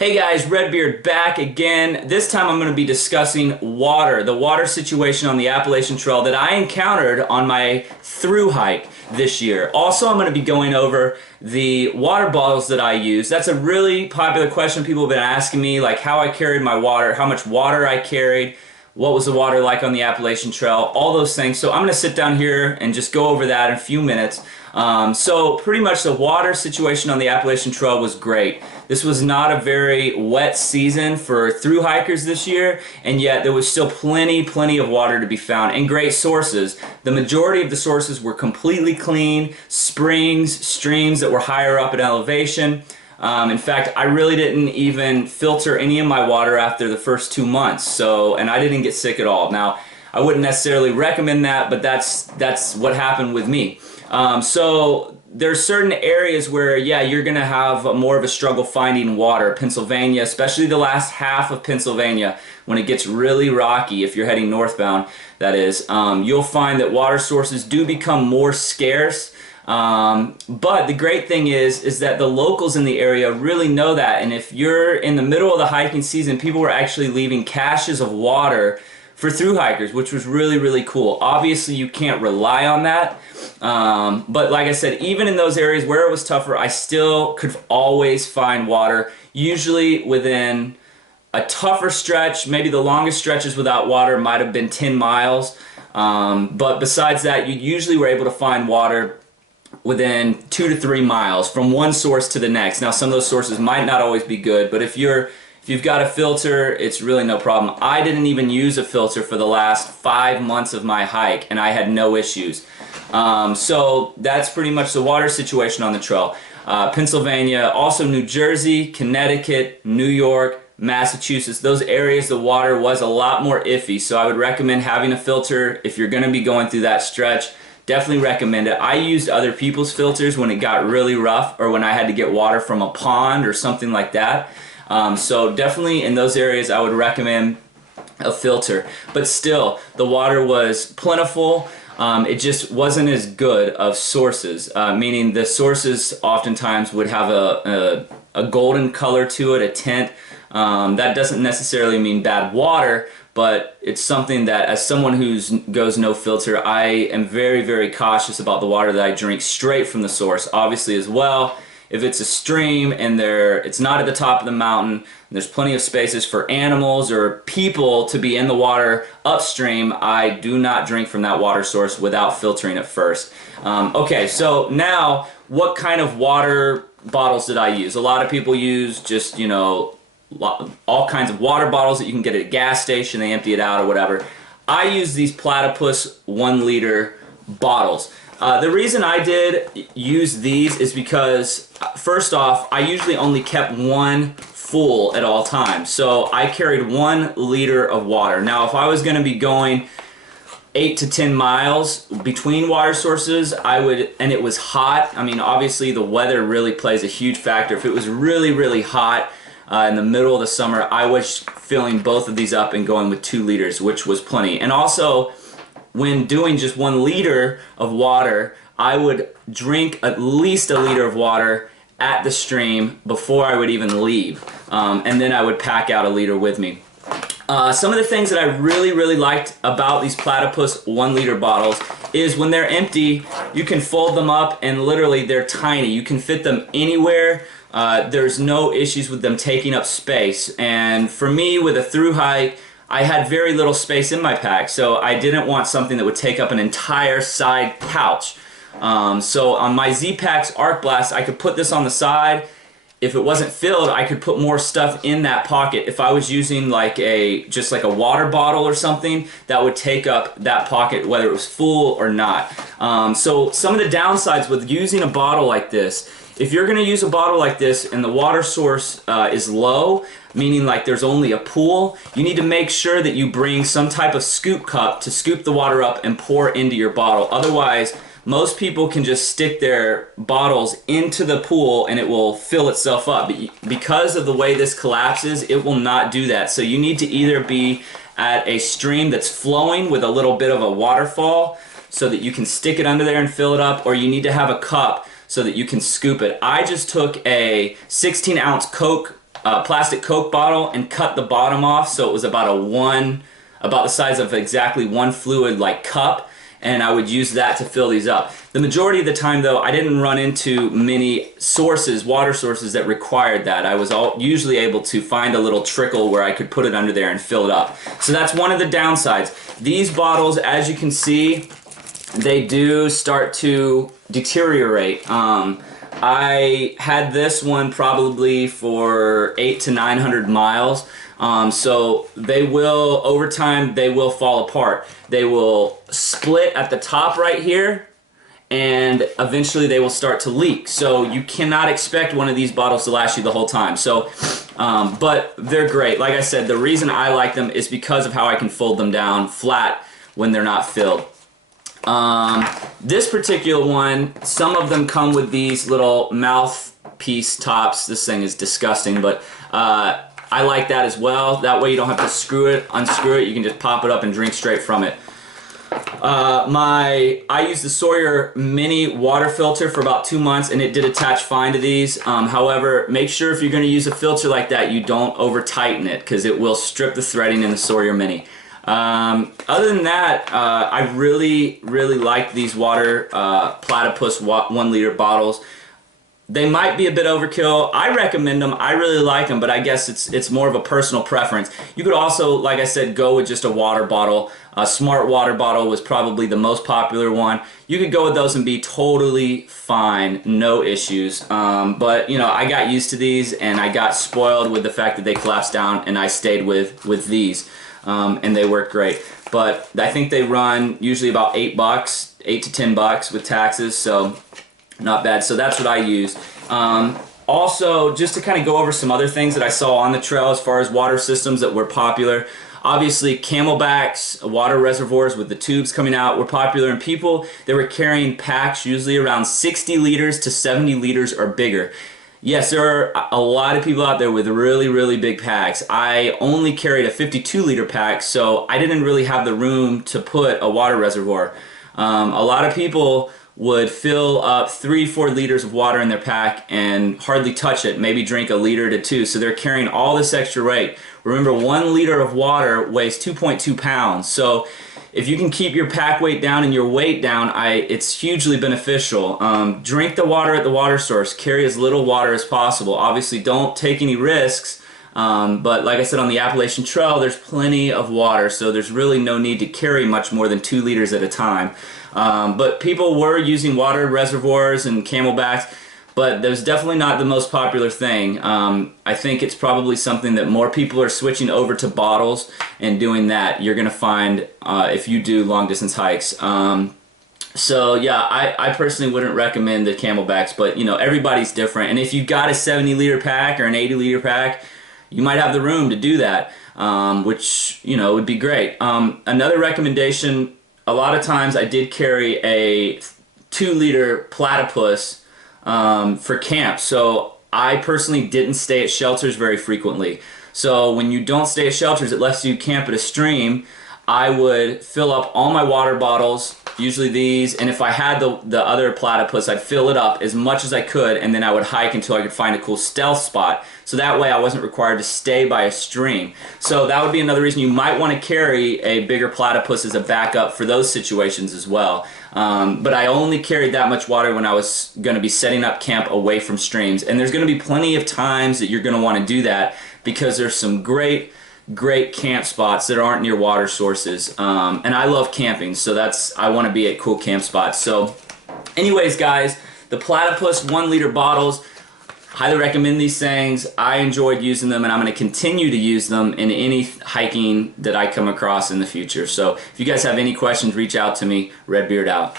Hey guys, Redbeard back again. This time I'm going to be discussing water, the water situation on the Appalachian Trail that I encountered on my through hike this year. Also, I'm going to be going over the water bottles that I use. That's a really popular question people have been asking me, like how I carried my water, how much water I carried, what was the water like on the Appalachian Trail, all those things. So I'm going to sit down here and just go over that in a few minutes. So pretty much the water situation on the Appalachian Trail was great. This was not a very wet season for through hikers this year, and yet there was still plenty of water to be found and great sources. The majority of the sources were completely clean, springs, streams that were higher up in elevation. In fact, I really didn't even filter any of my water after the first 2 months, and I didn't get sick at all. Now, I wouldn't necessarily recommend that, but that's what happened with me. So there's certain areas where, yeah, you're going to have more of a struggle finding water. Pennsylvania, especially the last half of Pennsylvania, when it gets really rocky, if you're heading northbound, that is, you'll find that water sources do become more scarce. But the great thing is that the locals in the area really know that, and if you're in the middle of the hiking season, people were actually leaving caches of water for through hikers, which was really cool. Obviously, you can't rely on that, but like I said, even in those areas where it was tougher, I still could always find water, usually within a tougher stretch. Maybe the longest stretches without water might have been 10 miles, but besides that, you usually were able to find water within 2 to 3 miles from one source to the next. Now, some of those sources might not always be good, but if you've got a filter, it's really no problem. I didn't even use a filter for the last 5 months of my hike, and I had no issues. So that's pretty much the water situation on the trail. Pennsylvania, also New Jersey, Connecticut, New York, Massachusetts, those areas the water was a lot more iffy, so I would recommend having a filter if you're going to be going through that stretch. Definitely recommend it. I used other people's filters when it got really rough or when I had to get water from a pond or something like that. So definitely in those areas I would recommend a filter. But still, the water was plentiful. It just wasn't as good of sources, meaning the sources oftentimes would have a golden color to it, a tint. That doesn't necessarily mean bad water, but it's something that as someone who goes no filter, I am very cautious about the water that I drink straight from the source. Obviously as well, if it's a stream and it's not at the top of the mountain, and there's plenty of spaces for animals or people to be in the water upstream, I do not drink from that water source without filtering it first. Okay, so now what kind of water bottles did I use? A lot of people use just, you know, all kinds of water bottles that you can get at a gas station. They empty it out or whatever. I use these Platypus 1 liter bottles. The reason I did use these is because, first off, I usually only kept one full at all times. So I carried 1 liter of water. Now, if I was going to be going 8 to 10 miles between water sources, and it was hot. I mean, obviously the weather really plays a huge factor. If it was really hot, in the middle of the summer, I was filling both of these up and going with 2 liters, which was plenty. And also, when doing just 1 liter of water, I would drink at least 1 liter of water at the stream before I would even leave. And then I would pack out 1 liter with me. Some of the things that I really liked about these Platypus 1 liter bottles is when they're empty, you can fold them up and literally they're tiny. You can fit them anywhere. There's no issues with them taking up space, and for me with a through hike, I had very little space in my pack, so I didn't want something that would take up an entire side pouch. So on my Zpacks Arc Blast, I could put this on the side. If it wasn't filled, I could put more stuff in that pocket. If I was using just like a water bottle or something, that would take up that pocket whether it was full or not. So some of the downsides with using a bottle like this, if you're going to use a bottle like this and the water source is low, meaning like there's only a pool, you need to make sure that you bring some type of scoop cup to scoop the water up and pour into your bottle. Otherwise, most people can just stick their bottles into the pool and it will fill itself up. But because of the way this collapses, it will not do that. So you need to either be at a stream that's flowing with a little bit of a waterfall so that you can stick it under there and fill it up, or you need to have a cup so that you can scoop it. I just took a 16-ounce Coke plastic Coke bottle and cut the bottom off so it was about about the size of exactly one fluid like cup, and I would use that to fill these up. The majority of the time though, I didn't run into many water sources that required that. I was usually able to find a little trickle where I could put it under there and fill it up. So that's one of the downsides. These bottles, as you can see, they do start to deteriorate. I had this one probably for 800 to 900 miles. So they will, over time, they will fall apart. They will split at the top right here, and eventually they will start to leak. So you cannot expect one of these bottles to last you the whole time. So, but they're great. Like I said, the reason I like them is because of how I can fold them down flat when they're not filled. This particular one, some of them come with these little mouthpiece tops. This thing is disgusting, but I like that as well. That way you don't have to unscrew it. You can just pop it up and drink straight from it. I used the Sawyer mini water filter for about 2 months, and it did attach fine to these. However, make sure if you're going to use a filter like that, you don't over tighten it, because it will strip the threading in the Sawyer mini. Other than that, I really like these water Platypus 1 liter bottles. They might be a bit overkill. I recommend them. I really like them, but I guess it's more of a personal preference. You could also, like I said, go with just a water bottle. A Smart water bottle was probably the most popular one. You could go with those and be totally fine, no issues. But you know, I got used to these, and I got spoiled with the fact that they collapsed down, and I stayed with these, and they work great. But I think they run usually about $8, $8 to $10 with taxes, so not bad. So that's what I use. Also, just to kind of go over some other things that I saw on the trail as far as water systems that were popular. Obviously, Camelbacks, water reservoirs with the tubes coming out were popular, and people, they were carrying packs usually around 60 liters to 70 liters or bigger. Yes, there are a lot of people out there with really big packs. I only carried a 52-liter pack, so I didn't really have the room to put a water reservoir. A lot of people would fill up 3-4 liters of water in their pack and hardly touch it, maybe drink a liter to 2, so they're carrying all this extra weight. Remember, 1 liter of water weighs 2.2 pounds, so if you can keep your pack weight down and your weight down, it's hugely beneficial. Drink the water at the water source. Carry as little water as possible. Obviously, don't take any risks, but like I said, on the Appalachian Trail, there's plenty of water, so there's really no need to carry much more than 2 liters at a time. But people were using water reservoirs and Camelbacks, but that was definitely not the most popular thing. I think it's probably something that more people are switching over to bottles and doing that. You're going to find if you do long distance hikes. So yeah, I personally wouldn't recommend the Camelbacks, but you know, everybody's different. And if you've got a 70-liter pack or an 80-liter pack, you might have the room to do that, which, you know, would be great. Another recommendation, a lot of times I did carry a 2-liter Platypus for camp. So I personally didn't stay at shelters very frequently. So when you don't stay at shelters, it lets you camp at a stream. I would fill up all my water bottles, usually these, and if I had the other Platypus, I'd fill it up as much as I could, and then I would hike until I could find a cool stealth spot. So that way I wasn't required to stay by a stream. So that would be another reason you might want to carry a bigger Platypus as a backup for those situations as well. But I only carried that much water when I was going to be setting up camp away from streams. And there's going to be plenty of times that you're going to want to do that, because there's some great camp spots that aren't near water sources. And I love camping, so I want to be at cool camp spots. So anyways, guys, the Platypus 1-liter bottles, highly recommend these things. I enjoyed using them, and I'm going to continue to use them in any hiking that I come across in the future. So if you guys have any questions, reach out to me. Redbeard out.